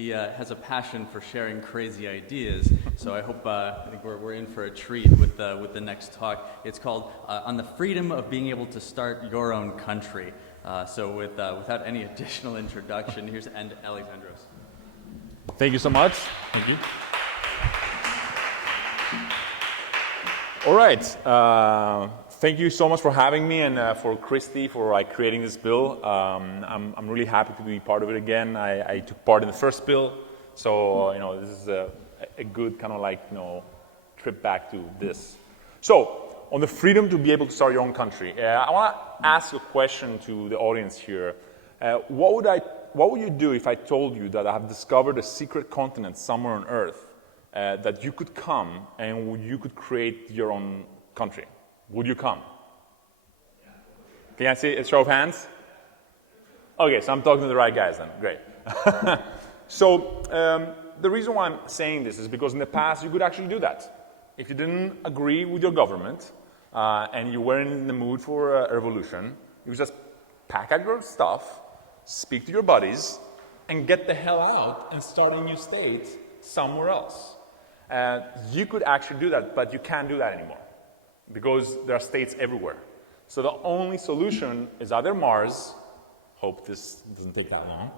he has a passion for sharing crazy ideas. So I think we're in for a treat with the next talk. It's called "On the Freedom of Being Able to Start Your Own Country." So without any additional introduction, here's Alexandros. Thank you so much. Thank you. All right. Thank you so much for having me, and for Christy for creating this bill. I'm really happy to be part of it again. I took part in the first bill, so this is a good kind of trip back to this. So on the freedom to be able to start your own country, I want to ask a question to the audience here. What would you do if I told you that I have discovered a secret continent somewhere on Earth that you could come and you could create your own country? Would you come? Can I see a show of hands? Okay, so I'm talking to the right guys then. Great. So the reason why I'm saying this is because in the past you could actually do that. If you didn't agree with your government and you weren't in the mood for a revolution, you could just pack up your stuff, speak to your buddies, and get the hell out and start a new state somewhere else. You could actually do that, but you can't do that anymore because there are states everywhere. So the only solution is either Mars, hope this doesn't take that long,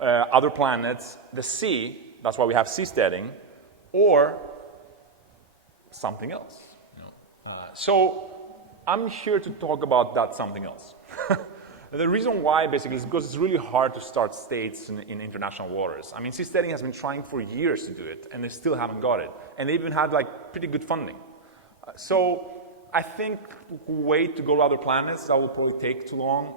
other planets, the sea, that's why we have seasteading, or something else. So I'm here to talk about that something else. The reason why, basically, is because it's really hard to start states in international waters. I mean, seasteading has been trying for years to do it, and they still haven't got it. And they even had, pretty good funding. So I think wait to go to other planets, that will probably take too long.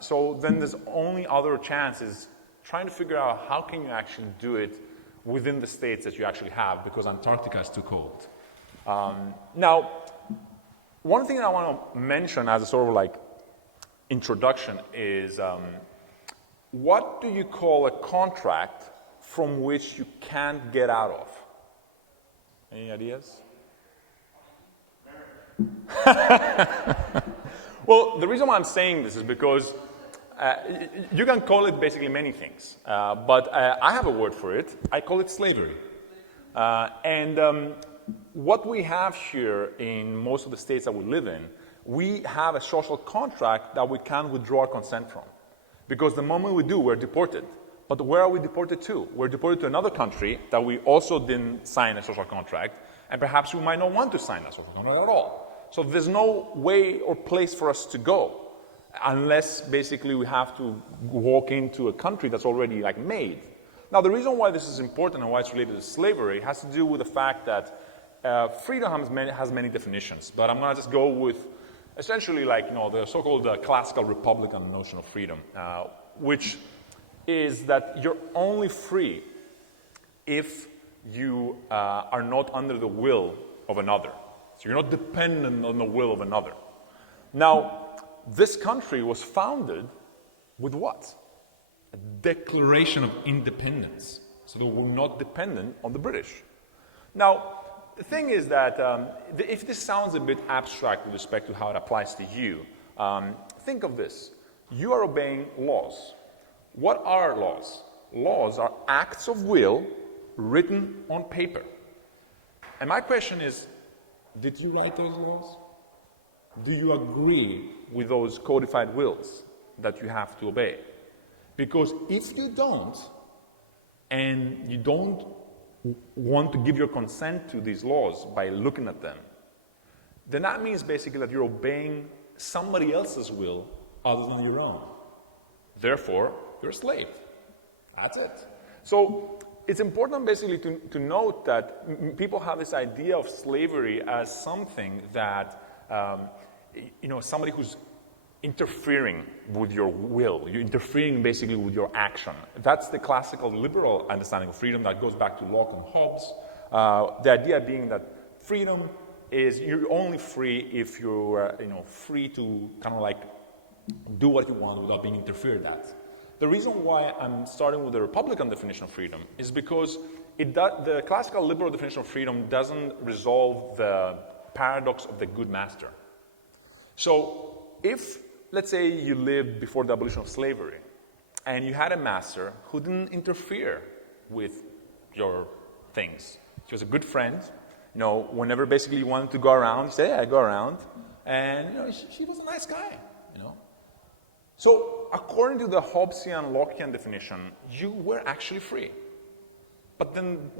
So then there's only other chance is trying to figure out how can you actually do it within the states that you actually have, because Antarctica is too cold. Now, one thing that I want to mention as a sort of introduction is what do you call a contract from which you can't get out of? Any ideas? Well, the reason why I'm saying this is because you can call it basically many things, but I have a word for it. I call it slavery. What we have here in most of the states that we live in, we have a social contract that we can't withdraw our consent from. Because the moment we do, we're deported. But where are we deported to? We're deported to another country that we also didn't sign a social contract, and perhaps we might not want to sign a social contract at all. So there's no way or place for us to go unless basically we have to walk into a country that's already made. Now the reason why this is important and why it's related to slavery has to do with the fact that freedom has many definitions, but I'm going to just go with essentially the so-called classical Republican notion of freedom, which is that you're only free if you are not under the will of another. So you're not dependent on the will of another. Now, this country was founded with what? A Declaration of Independence. So they were not dependent on the British. Now, the thing is that if this sounds a bit abstract with respect to how it applies to you, think of this. You are obeying laws. What are laws? Laws are acts of will written on paper. And my question is, did you write those laws? Do you agree with those codified wills that you have to obey? Because if you don't, and you don't want to give your consent to these laws by looking at them, then that means basically that you're obeying somebody else's will other than your own. Therefore, you're a slave. That's it. So it's important basically to note that people have this idea of slavery as something that, somebody who's interfering with your will. You're interfering basically with your action. That's the classical liberal understanding of freedom that goes back to Locke and Hobbes. The idea being that freedom is you're only free if you're free to kind of do what you want without being interfered at. The reason why I'm starting with the Republican definition of freedom is because the classical liberal definition of freedom doesn't resolve the paradox of the good master. So if, let's say, you lived before the abolition of slavery, and you had a master who didn't interfere with your things. He was a good friend. Whenever basically you wanted to go around, you say, yeah, I go around. And she was a nice guy. So according to the Hobbesian Lockean definition, you were actually free. But then,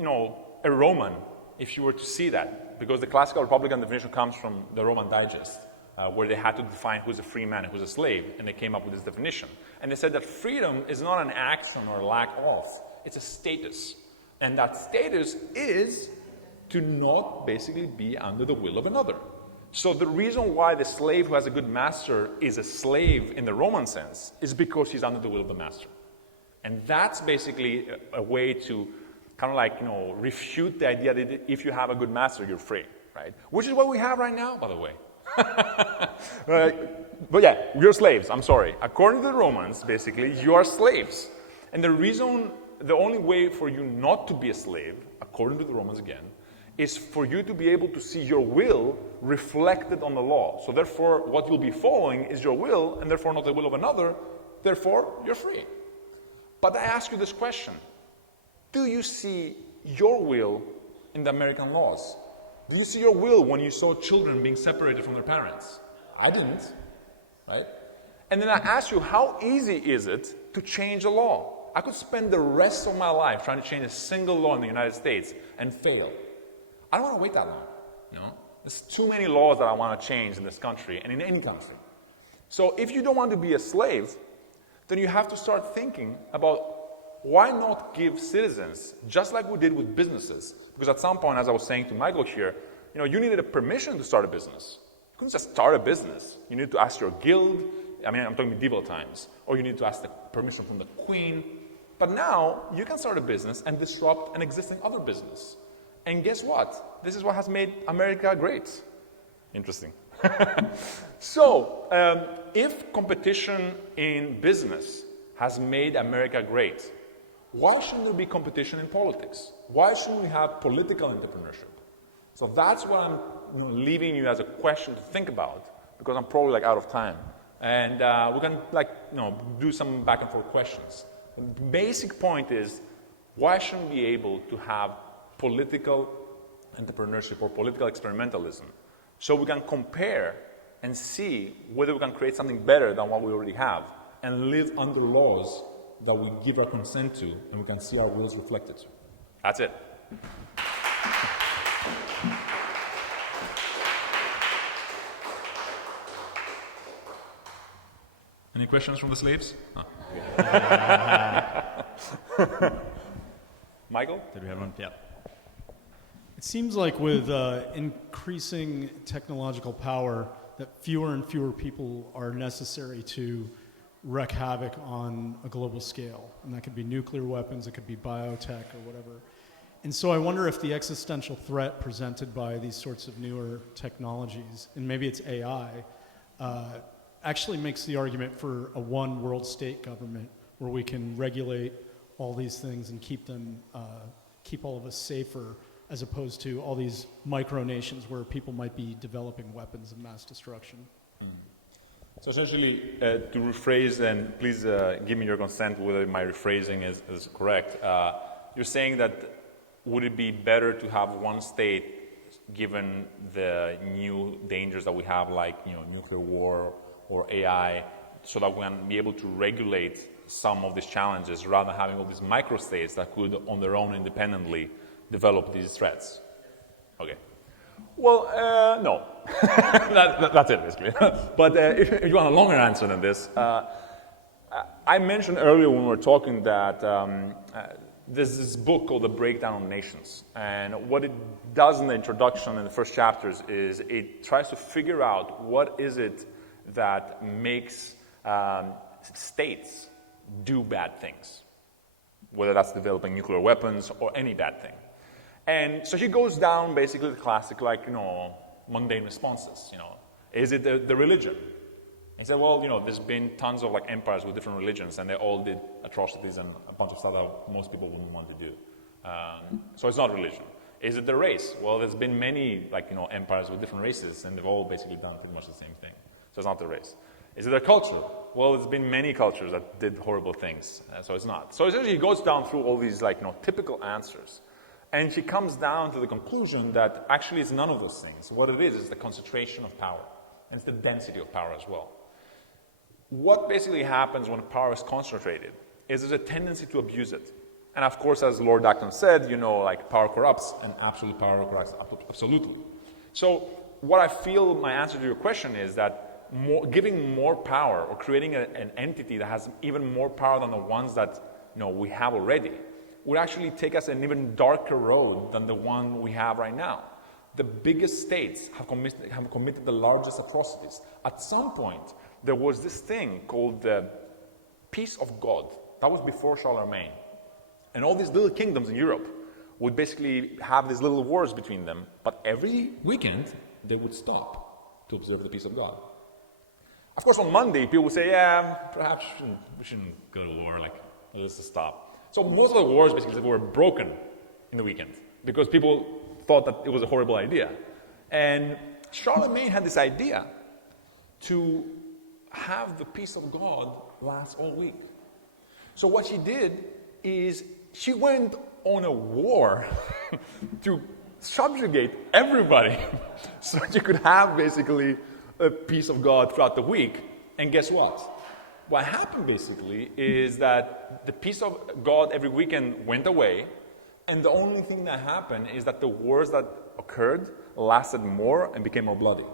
a Roman, if you were to see that, because the classical Republican definition comes from the Roman Digest, where they had to define who's a free man and who's a slave, and they came up with this definition. And they said that freedom is not an action or lack of, it's a status. And that status is to not basically be under the will of another. So the reason why the slave who has a good master is a slave in the Roman sense is because he's under the will of the master. And that's basically a way to kind of refute the idea that if you have a good master, you're free, right? Which is what we have right now, by the way. But yeah, you're slaves, I'm sorry. According to the Romans, basically, you are slaves. And the only way for you not to be a slave, according to the Romans again, is for you to be able to see your will reflected on the law. So therefore, what you'll be following is your will, and therefore not the will of another. Therefore, you're free. But I ask you this question. Do you see your will in the American laws? Do you see your will when you saw children being separated from their parents? I didn't, right? And then I ask you, how easy is it to change a law? I could spend the rest of my life trying to change a single law in the United States and fail. I don't want to wait that long. There's too many laws that I want to change in this country and in any country. So if you don't want to be a slave, then you have to start thinking about why not give citizens, just like we did with businesses? Because at some point, as I was saying to Michael here, you needed a permission to start a business. You couldn't just start a business. You need to ask your guild. I'm talking medieval times. Or you need to ask the permission from the queen. But now, you can start a business and disrupt an existing other business. And guess what? This is what has made America great. Interesting. So, if competition in business has made America great, why shouldn't there be competition in politics? Why shouldn't we have political entrepreneurship? So that's what I'm leaving you as a question to think about, because I'm probably out of time. And we can do some back and forth questions. The basic point is, why shouldn't we be able to have political entrepreneurship or political experimentalism, so we can compare and see whether we can create something better than what we already have and live under laws that we give our consent to and we can see our wills reflected to. That's it. Any questions from the slaves? Michael? Did we have one? Yeah. It seems like with increasing technological power that fewer and fewer people are necessary to wreak havoc on a global scale. And that could be nuclear weapons, it could be biotech or whatever. And so I wonder if the existential threat presented by these sorts of newer technologies, and maybe it's AI, actually makes the argument for a one world state government where we can regulate all these things and keep all of us safer, as opposed to all these micronations where people might be developing weapons of mass destruction. So essentially, to rephrase, and please give me your consent whether my rephrasing is correct, you're saying that would it be better to have one state, given the new dangers that we have, like nuclear war or AI, so that we can be able to regulate some of these challenges rather than having all these microstates that could, on their own independently, develop these threats? Okay. Well, no. That's it, basically. But if you want a longer answer than this, I mentioned earlier when we were talking that there's this book called The Breakdown of Nations. And what it does in the introduction, in the first chapters, is it tries to figure out what is it that makes states do bad things, whether that's developing nuclear weapons or any bad thing. And so he goes down basically the classic, mundane responses. Is it the religion? He said, well, there's been tons of empires with different religions, and they all did atrocities and a bunch of stuff that most people wouldn't want to do. So it's not religion. Is it the race? Well, there's been many empires with different races, and they've all basically done pretty much the same thing. So it's not the race. Is it a culture? Well, there's been many cultures that did horrible things, so it's not. So essentially, he goes down through all these typical answers, and she comes down to the conclusion that actually it's none of those things. What it is the concentration of power, and it's the density of power as well. What basically happens when power is concentrated is there's a tendency to abuse it. And of course, as Lord Acton said, power corrupts, and absolute power corrupts absolutely. So what I feel my answer to your question is that giving more power or creating an entity that has even more power than the ones that we have already would actually take us an even darker road than the one we have right now. The biggest states have committed the largest atrocities. At some point, there was this thing called the peace of God. That was before Charlemagne. And all these little kingdoms in Europe would basically have these little wars between them. But every weekend, they would stop to observe the peace of God. Of course, on Monday, people would say, yeah, perhaps we shouldn't go to war, let's just stop. So most of the wars basically were broken in the weekend because people thought that it was a horrible idea. And Charlemagne had this idea to have the peace of God last all week. So what she did is she went on a war to subjugate everybody so that you could have basically a peace of God throughout the week. And guess what? What happened basically is that the peace of God every weekend went away, and the only thing that happened is that the wars that occurred lasted more and became more bloody.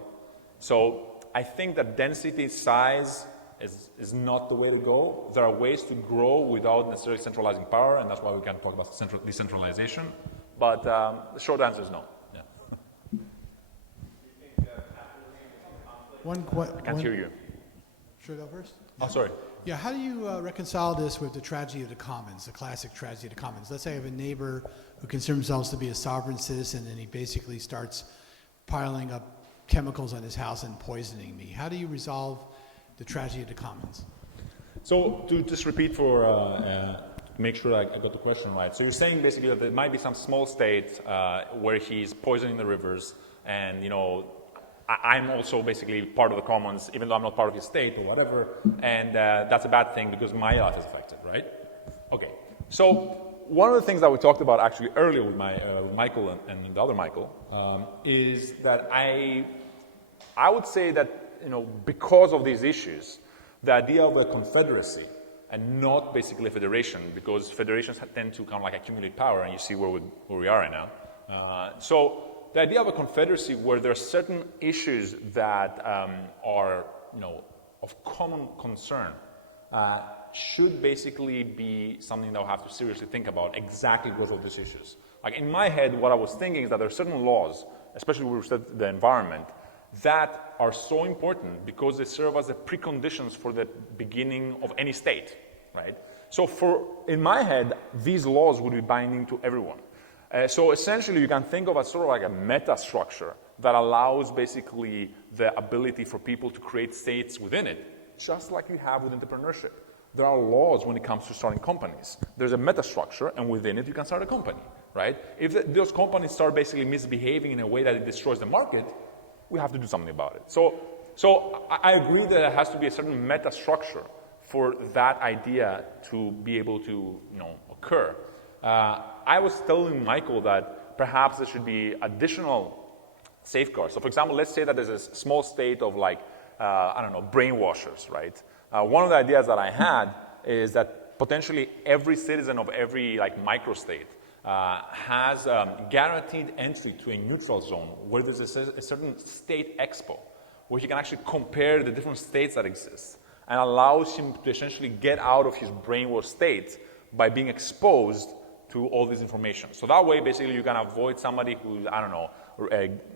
So I think that density, size is not the way to go. There are ways to grow without necessarily centralizing power, and that's why we can talk about decentralization. But the short answer is no. Yeah. I can't hear you. Should I go first? Oh, sorry. Yeah, how do you reconcile this with the tragedy of the commons, the classic tragedy of the commons? Let's say I have a neighbor who considers himself to be a sovereign citizen, and he basically starts piling up chemicals on his house and poisoning me. How do you resolve the tragedy of the commons? So to just repeat for make sure I got the question right. So you're saying basically that there might be some small state where he's poisoning the rivers, and I'm also basically part of the commons, even though I'm not part of his state or whatever, and that's a bad thing because my life is affected, right? Okay. So one of the things that we talked about actually earlier with Michael and the other Michael is that I would say that because of these issues, the idea of a confederacy and not basically a federation, because federations tend to kind of accumulate power, and you see where we are right now. So the idea of a confederacy where there are certain issues that are of common concern should basically be something that we'll have to seriously think about exactly because of these issues. Like in my head, what I was thinking is that there are certain laws, especially with respect to the environment, that are so important because they serve as the preconditions for the beginning of any state, right? So in my head, these laws would be binding to everyone. So essentially, you can think of it as sort of like a meta structure that allows basically the ability for people to create states within it, just like you have with entrepreneurship. There are laws when it comes to starting companies. There's a meta structure, and within it, you can start a company, right? If those companies start basically misbehaving in a way that it destroys the market, we have to do something about it. So I agree that there has to be a certain meta structure for that idea to be able to occur. I was telling Michael that perhaps there should be additional safeguards. So for example, let's say that there's a small state of brainwashers, right? One of the ideas that I had is that potentially every citizen of every microstate has guaranteed entry to a neutral zone where there's a certain state expo, where he can actually compare the different states that exist and allows him to essentially get out of his brainwash state by being exposed to all this information. So that way, basically, you can avoid somebody who,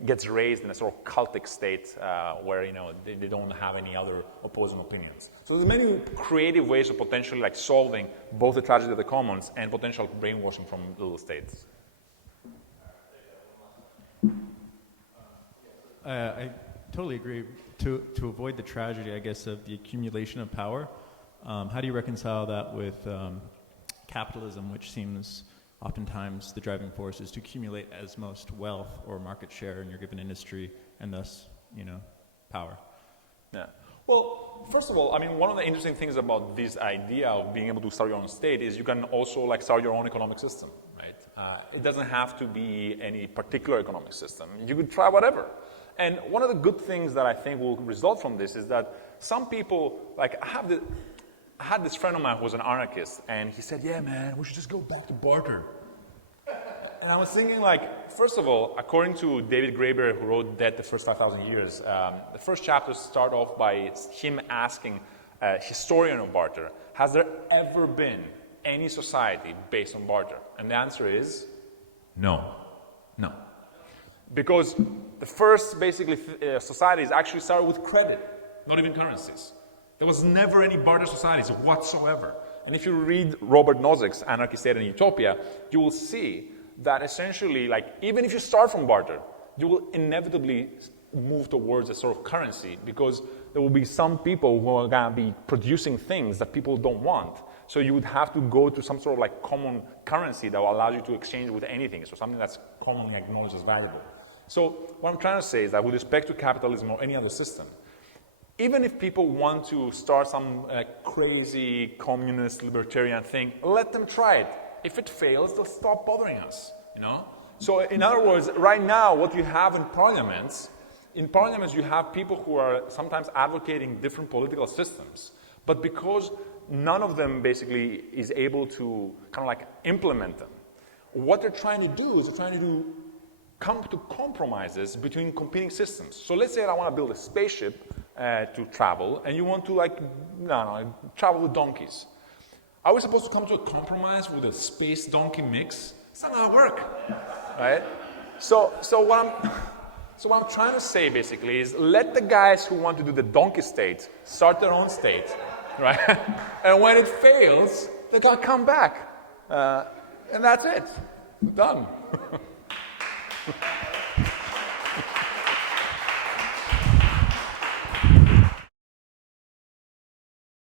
gets raised in a sort of cultic state where, they don't have any other opposing opinions. So there's many creative ways of potentially solving both the tragedy of the commons and potential brainwashing from little states. I totally agree. To avoid the tragedy, I guess, of the accumulation of power, how do you reconcile that with capitalism, which seems oftentimes the driving force is to accumulate as most wealth or market share in your given industry and thus, power? Yeah. Well, first of all, I mean, one of the interesting things about this idea of being able to start your own state is you can also like start your own economic system, right? It doesn't have to be any particular economic system. You could try whatever. And one of the good things that I think will result from this is that some people, like I had this friend of mine who was an anarchist, and he said, yeah, man, we should just go back to barter. And I was thinking, like, first of all, according to David Graeber, who wrote Dead the First 5,000 Years, the first chapters start off by him asking a historian of barter, has there ever been any society based on barter? And the answer is no. No. Because the first, basically, societies actually started with credit, not even currencies. There was never any barter societies whatsoever. And if you read Robert Nozick's Anarchy, State, and Utopia, you will see that essentially, like, even if you start from barter, you will inevitably move towards a sort of currency because there will be some people who are going to be producing things that people don't want. So you would have to go to some sort of like common currency that will allow you to exchange with anything, so something that's commonly acknowledged as valuable. So what I'm trying to say is that with respect to capitalism or any other system, even if people want to start some crazy communist libertarian thing, let them try it. If it fails, they'll stop bothering us, you know? So in other words, right now, what you have in parliaments you have people who are sometimes advocating different political systems, but because none of them basically is able to kind of like implement them, what they're trying to do is come to compromises between competing systems. So let's say I want to build a spaceship to travel, and you want to travel with donkeys. Are we supposed to come to a compromise with a space donkey mix? It's not gonna work, right? So what I'm trying to say basically is let the guys who want to do the donkey state start their own state, right? And when it fails, they gotta come back, and that's it. Done.